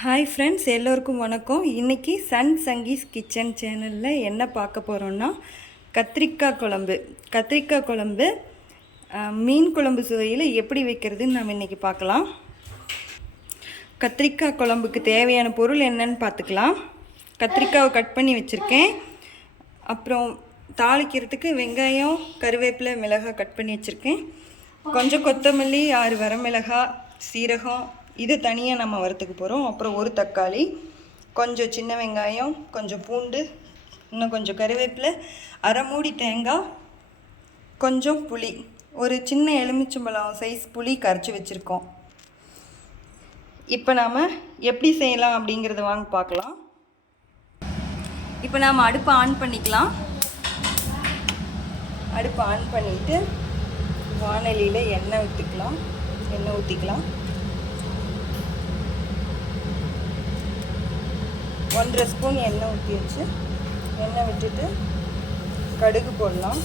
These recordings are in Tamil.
ஹாய் ஃப்ரெண்ட்ஸ், எல்லோருக்கும் வணக்கம். இன்றைக்கி சன் சங்கீஸ் கிச்சன் சேனலில் என்ன பார்க்க போகிறோன்னா கத்திரிக்காய் குழம்பு மீன் குழம்பு சுவையில் எப்படி வைக்கிறதுன்னு நம்ம இன்றைக்கி பார்க்கலாம். கத்திரிக்காய் குழம்புக்கு தேவையான பொருள் என்னன்னு பார்த்துக்கலாம். கத்திரிக்காவை கட் பண்ணி வச்சுருக்கேன். அப்புறம் தாளிக்கிறதுக்கு வெங்காயம், கருவேப்பிலை, மிளகாய் கட் பண்ணி வச்சுருக்கேன். கொஞ்சம் கொத்தமல்லி, 6 வரமிளகாய், சீரகம், இது தனியாக நம்ம வறுத்துக்க போகிறோம். அப்புறம் ஒரு தக்காளி, கொஞ்சம் சின்ன வெங்காயம், கொஞ்சம் பூண்டு, இன்னும் கொஞ்சம் கருவேப்பிலை, அரை மூடி தேங்காய், கொஞ்சம் புளி, ஒரு சின்ன எலுமிச்சம்பழம் சைஸ் புளி கரைச்சி வச்சுருக்கோம். இப்போ நாம் எப்படி செய்யலாம் அப்படிங்கிறத வாங்க பார்க்கலாம். இப்போ நாம் அடுப்பை ஆன் பண்ணிக்கலாம். அடுப்பை ஆன் பண்ணிவிட்டு வாணலியில் எண்ணெய் ஊற்றிக்கலாம். 1.5 ஸ்பூன் எண்ணெய் ஊற்றி வச்சு எண்ணெய் விட்டுட்டு கடுகு போடலாம்.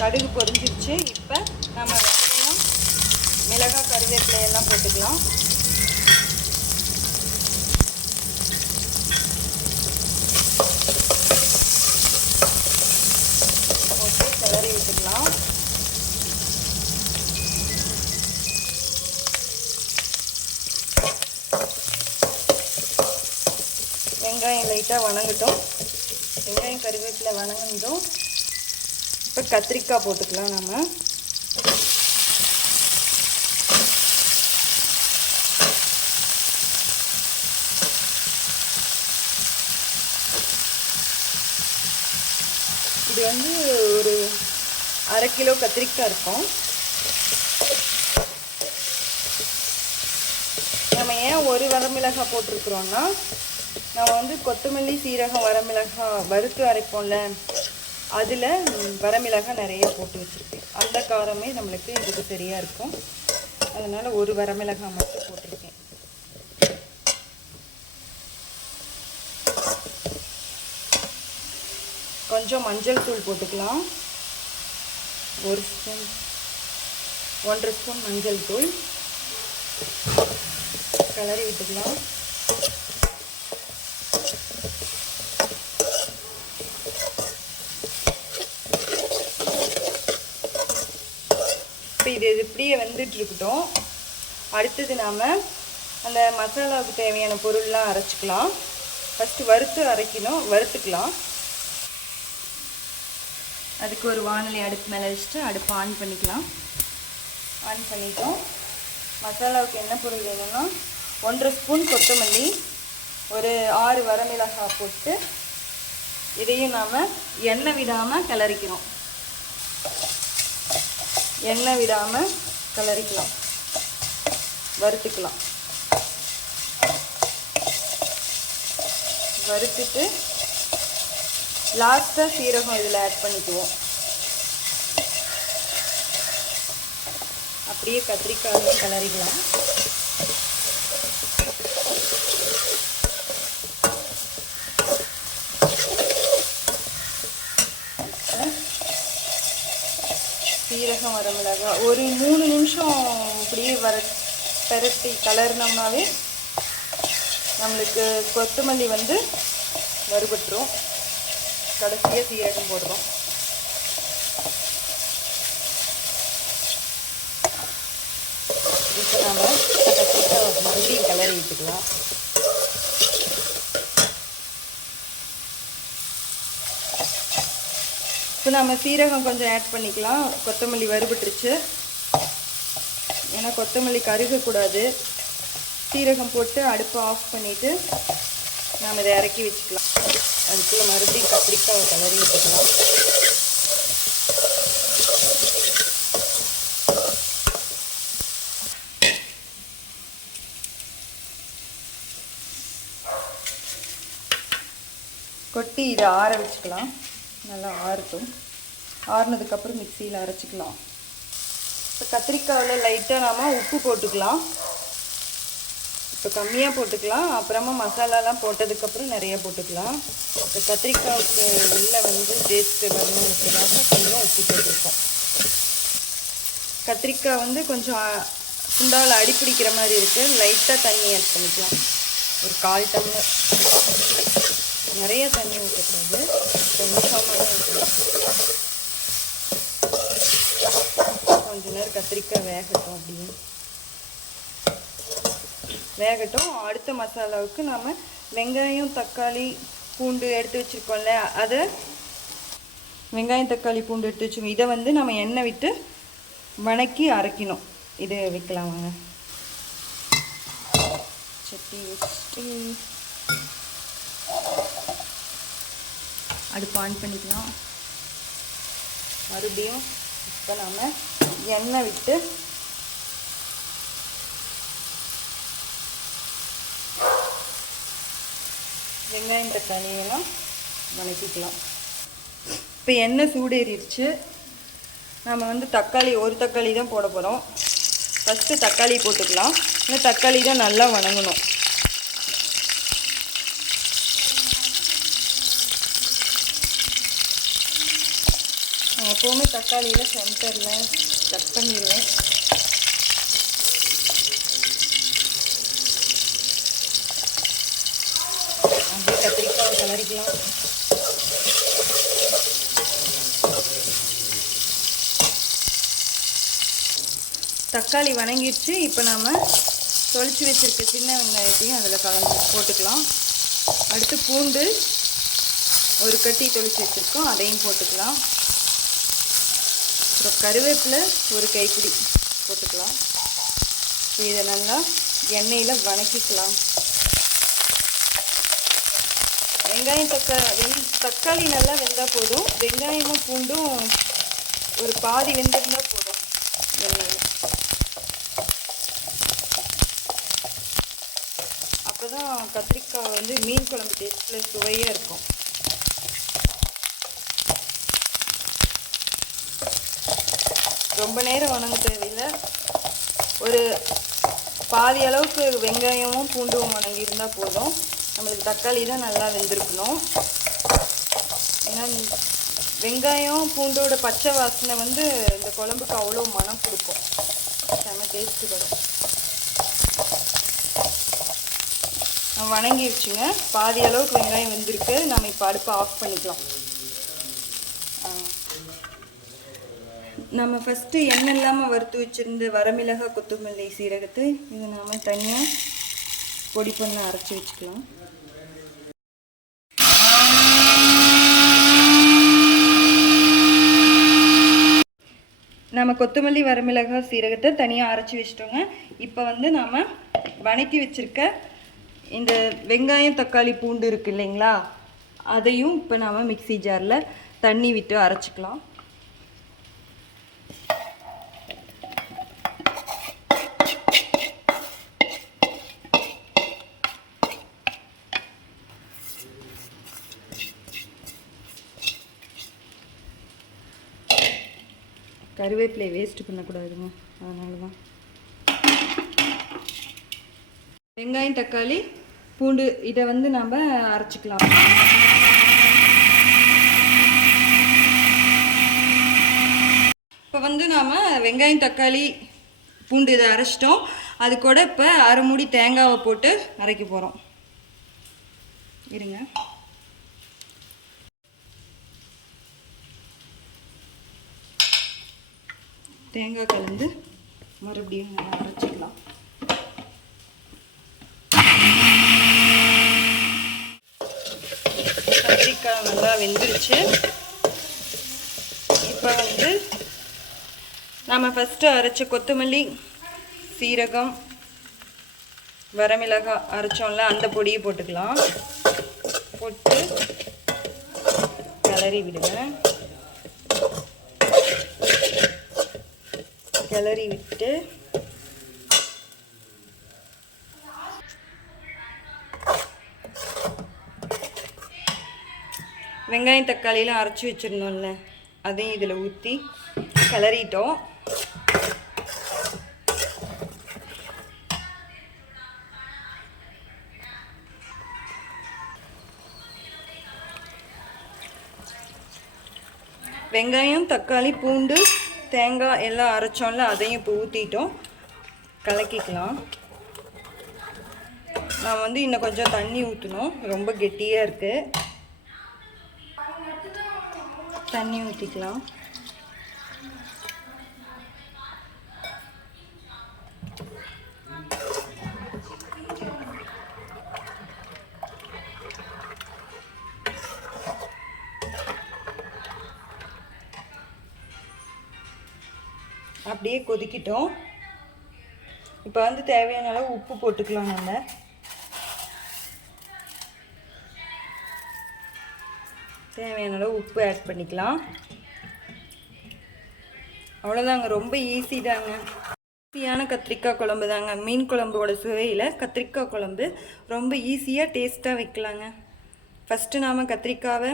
கடுகு பொரிஞ்சிருச்சு. இப்போ நம்ம வெங்காயம், மிளகாய், கருவேப்பிலை எல்லாம் போட்டுக்கலாம். போட்டு கிளறி விட்டுக்கலாம். வெங்காயம் லைட்டாக வணங்கட்டும். வெங்காயம், கருவேப்பிலை வணங்கினதும் இப்போ கத்திரிக்காய் போட்டுக்கலாம். நம்ம இது வந்து ஒரு 1/2 கிலோ கத்திரிக்காய் இருக்கும். நம்ம ஏன் ஒரு வரமிளகாய் போட்டிருக்கிறோன்னா, நம்ம வந்து கொத்தமல்லி, சீரகம், வரமிளகாய் வறுத்து அரைப்போம்ல, அதில் வரமிளகாய் நிறைய போட்டு வச்சுருக்கேன். அந்த காரமே நம்மளுக்கு இதுக்கு சரியாக இருக்கும். அதனால் ஒரு வரமிளகாய் மட்டும் போட்டிருக்கேன். கொஞ்சம் மஞ்சள் தூள் போட்டுக்கலாம். 1 ஸ்பூன், 1.5 ஸ்பூன் மஞ்சள் தூள் கிளறி விட்டுக்கலாம். இப்போ இது இப்படியே வந்துட்டுருக்கட்டும். அடுத்தது நாம் அந்த மசாலாவுக்கு தேவையான பொருள்லாம் அரைச்சிக்கலாம். ஃபஸ்ட்டு வறுத்துக்கலாம். அதுக்கு ஒரு வாணலி அடுப்பு மேலே வச்சுட்டு அடுப்பு ஆன் பண்ணிக்கலாம். ஆன் பண்ணிட்டோம். மசாலாவுக்கு என்ன பொருள் வேணும்னா 1.5 ஸ்பூன் கொத்தமல்லி, ஒரு 6 வரமிளகாய் போட்டு இதையும் நாம் எண்ணெய் விடாமல் கிளறிக்கிறோம். எண்ணெய் விடாமல் கிளறிக்கலாம், வறுத்துக்கலாம். வறுத்துட்டு லாஸ்ட்டாக சீரகம் இதில் ஆட் பண்ணிக்குவோம். அப்படியே கத்திரிக்காயும் கிளறிக்கலாம். சீரகம், வரமிளகாய் ஒரு 3 நிமிஷம் இப்படியே பெரட்டி கலர்னோம்னாவே நம்மளுக்கு கொத்தமல்லி வந்து வறுபட்டுரும். கடைசியாக சீரகம் போடுறோம். இப்போ நாம் கத்திரிக்காய் மறுபடியும் கிளறி விட்டுக்கலாம். இப்போ நம்ம சீரகம் கொஞ்சம் ஆட் பண்ணிக்கலாம். கொத்தமல்லி வறுபட்டுருச்சு. ஏன்னா கொத்தமல்லி கருகக்கூடாது. சீரகம் போட்டு அடுப்பை ஆஃப் பண்ணிவிட்டு நாம் இதை இறக்கி வச்சுக்கலாம். அதுக்குள்ளே மறுபடியும் கத்திரிக்காவை கிளறி விட்டுக்கலாம். கொட்டி இதை ஆற வச்சுக்கலாம். நல்லா ஆறட்டும். ஆறுனதுக்கப்புறம் மிக்சியில் அரைச்சிக்கலாம். இப்போ கத்திரிக்காயில் லைட்டாக நாம் உப்பு போட்டுக்கலாம். இப்போ கம்மியாக போட்டுக்கலாம். அப்புறமா மசாலாலாம் போட்டதுக்கப்புறம் நிறையா போட்டுக்கலாம். இப்போ கத்திரிக்காய்க்கு உள்ளே வந்து டேஸ்ட்டு வரணுன்றதுக்காக கொஞ்சம் உப்பு போட்டிருக்கோம். கத்திரிக்காய் வந்து கொஞ்சம் குண்டாவில் அடிப்பிடிக்கிற மாதிரி இருக்குது. லைட்டாக தண்ணி ஆட் பண்ணிக்கலாம். ஒரு 1/4 டம்ளர். நிறைய தண்ணி ஊற்றக்கூடாது, கொஞ்சமாக தான் ஊற்றணும். கொஞ்ச நேரம் கத்திரிக்காய் வேகட்டும். அப்படியே வேகட்டும். அடுத்த மசாலாவுக்கு நாம் வெங்காயம் தக்காளி பூண்டு எடுத்து வச்சுருக்கோம்ல, அதை வெங்காயம் தக்காளி பூண்டு எடுத்து வச்சுக்கோங்க. இதை வந்து நம்ம எண்ணெய் விட்டு வணக்கி அரைக்கணும். இது வைக்கலாம் வாங்க. சட்டி வச்சுட்டு அடுப்பு ஆன் பண்ணிக்கலாம். மறுபடியும் இப்போ நாம் எண்ணெய் விட்டு வெங்காயம் தக்காளியெல்லாம் வணக்கிக்கலாம். இப்போ எண்ணெய் சூடேறிடுச்சு. நம்ம வந்து தக்காளி ஒரு தக்காளி தான் போட போகிறோம். ஃபஸ்ட்டு தக்காளி போட்டுக்கலாம். இந்த தக்காளி தான் நல்லா வணங்கணும். நான் எப்போவுமே தக்காளியில் சென்டரில் கட் பண்ணிடுவேன். அப்படியே கத்திரிக்காய் கிளறிக்கலாம். தக்காளி வணங்கிடுச்சு. இப்போ நாம் தொளிச்சு வச்சுருக்க சின்ன வெங்காயத்தையும் அதில் கலந்து போட்டுக்கலாம். அடுத்து பூண்டு ஒரு கட்டி தொளிச்சு வச்சுருக்கோம், அதையும் போட்டுக்கலாம். அப்புறம் கருவேப்பிலை ஒரு கைப்பிடி போட்டுக்கலாம். இதை நல்லா எண்ணெயில் வணக்கிக்கலாம். வெங்காயம் தக்காளி நல்லா வெந்தால் போதும். வெங்காயமும் பூண்டும் ஒரு பாதி வெந்திருந்தால் போதும் எண்ணெயில். அப்போ தான் கத்திரிக்காய் வந்து மீன் குழம்பு டேஸ்ட்டில் சுவையாக இருக்கும். ரொம்ப நேரம் வணங்க தேவையில்லை. ஒரு பாதி அளவுக்கு வெங்காயமும் பூண்டும் வணங்கியிருந்தால் போதும். நம்மளுக்கு தக்காளி தான் நல்லா வெந்திருக்கணும். ஏன்னா வெங்காயம் பூண்டோட பச்சை வாசனை வந்து இந்த குழம்புக்கு அவ்வளோ மனம் கொடுக்கும். செம்ம டேஸ்ட்டு வரும். வணங்கிடுச்சுங்க. பாதி அளவுக்கு வெங்காயம் வெந்திருக்கு. நம்ம இப்போ அடுப்பை ஆஃப் பண்ணிக்கலாம். நம்ம ஃபஸ்ட்டு எண்ணெய் இல்லாமல் வறுத்து வச்சுருந்த வரமிளகாய் கொத்தமல்லி சீரகத்தை இது நாம் தனியாக பொடி பண்ண அரைச்சி வச்சுக்கலாம். நம்ம கொத்தமல்லி வரமிளகாய் சீரகத்தை தனியாக அரைச்சி வச்சிட்டோங்க. இப்போ வந்து நாம் வணக்கி வச்சுருக்க இந்த வெங்காயம் தக்காளி பூண்டு இருக்குது இல்லைங்களா, அதையும் இப்போ நாம் மிக்ஸி ஜாரில் தண்ணி விட்டு அரைச்சிக்கலாம். கருவேப்பிலை வேஸ்ட் பண்ணக்கூடாதுங்க, அதனால தான். வெங்காயம் தக்காளி பூண்டு இதை வந்து நம்ம அரைச்சிக்கலாம். இப்போ வந்து நாம் வெங்காயம் தக்காளி பூண்டு இதை அரைச்சிட்டோம். அது கூட இப்போ அரை மூடி தேங்காவை போட்டு அரைக்க போகிறோம். இருங்க. தேங்காய் கலந்து மறுபடியும் நல்லா அரைச்சிக்கலாம். கத்திரிக்காய் நல்லா வெந்துருச்சு. இப்போ வந்து நம்ம ஃபஸ்ட்டு அரைச்ச கொத்தமல்லி சீரகம் வரமிளகாய் அரைச்சோம்ல, அந்த பொடியை போட்டுக்கலாம். போட்டு கிளறி விடுவேன். கிளறி விட்டு வெங்காயம் தக்காளியெலாம் அரைச்சி வச்சுருந்தோம்ல, அதையும் இதில் ஊற்றி கிளறிட்டோம். வெங்காயம் தக்காளி பூண்டு தேங்காய் எல்லாம் அரைச்சோம்ல அதையும் இப்போ ஊற்றிட்டோம். கலக்கிக்கலாம். நான் வந்து இன்னும் கொஞ்சம் தண்ணி ஊற்றணும், ரொம்ப கெட்டியாக இருக்குது. தண்ணி ஊற்றிக்கலாம். அப்படியே கொதிக்கிட்டோம். இப்போ வந்து தேவையான அளவு உப்பு போட்டுக்கலாம். நம்ம தேவையான அளவு உப்பு ஆட் பண்ணிக்கலாம். அவ்வளோதாங்க, ரொம்ப ஈஸி தாங்க. ஈஸியான கத்திரிக்காய் குழம்பு தாங்க. மீன் குழம்போட சுவையில் கத்திரிக்காய் குழம்பு ரொம்ப ஈஸியாக டேஸ்ட்டாக வைக்கலாங்க. ஃபஸ்ட்டு நாம் கத்திரிக்காவை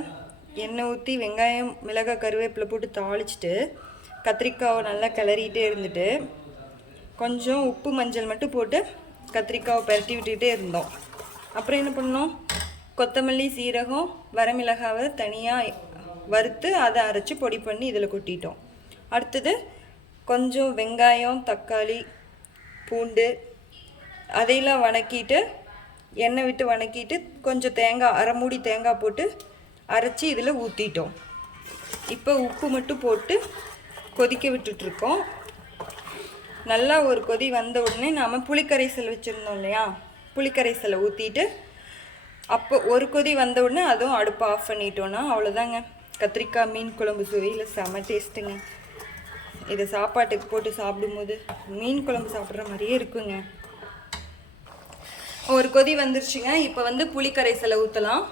எண்ணெய் ஊற்றி வெங்காயம் மிளகாய் கருவேப்பிலை போட்டு தாளிச்சிட்டு கத்திரிக்காவை நல்லா கிளறிட்டே இருந்துட்டு கொஞ்சம் உப்பு மஞ்சள் மட்டும் போட்டு கத்திரிக்காவை பரட்டி விட்டுகிட்டே இருந்தோம். அப்புறம் என்ன பண்ணோம், கொத்தமல்லி சீரகம் வரமிளகாவை தனியாக வறுத்து அதை அரைச்சி பொடி பண்ணி இதில் கொட்டிட்டோம். அடுத்தது கொஞ்சம் வெங்காயம் தக்காளி பூண்டு அதையெல்லாம் வணக்கிட்டு எண்ணெய் விட்டு வணக்கிட்டு கொஞ்சம் தேங்காய் அரை மூடி தேங்காய் போட்டு அரைச்சி இதில் ஊற்றிட்டோம். இப்போ உப்பு மட்டும் போட்டு கொதிக்க விட்டுட்ருக்கோம். நல்லா ஒரு கொதி வந்த உடனே நாம் புளிக்கரைசல் வச்சுருந்தோம் இல்லையா, புளிக்கரைசலை ஊற்றிட்டு அப்போ ஒரு கொதி வந்த உடனே அதுவும் அடுப்பை ஆஃப் பண்ணிட்டோன்னா அவ்வளோதாங்க. கத்திரிக்காய் மீன் குழம்பு சுவையில் செம டேஸ்ட்டுங்க. இதை சாப்பாட்டுக்கு போட்டு சாப்பிடும்போது மீன் குழம்பு சாப்பிட்ற மாதிரியே இருக்குங்க. ஒரு கொதி வந்துருச்சுங்க. இப்போ வந்து புளிக்கரைசலை ஊற்றலாம்.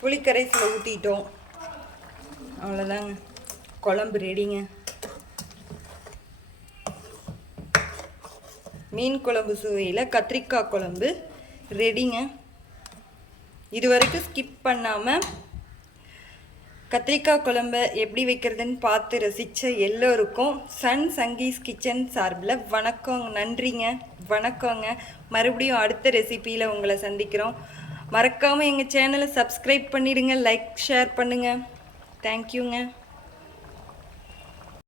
புளிக்கரைசலை ஊற்றிட்டோம். அவ்வளோதாங்க, குழம்பு ரெடிங்க. மீன் குழம்பு சுவையில் கத்திரிக்காய் குழம்பு ரெடிங்க. இது வரைக்கும் ஸ்கிப் பண்ணாமல் கத்திரிக்காய் குழம்பை எப்படி வைக்கிறதுன்னு பார்த்து ரசித்த எல்லோருக்கும் சன் சங்கீஸ் கிச்சன் சார்பில் வணக்கம், நன்றிங்க, வணக்கங்க. மறுபடியும் அடுத்த ரெசிப்பியில் உங்களை சந்திக்கிறோம். மறக்காமல் எங்கள் சேனலை சப்ஸ்கிரைப் பண்ணிடுங்க, லைக் ஷேர் பண்ணுங்கள். தேங்க்யூங்க.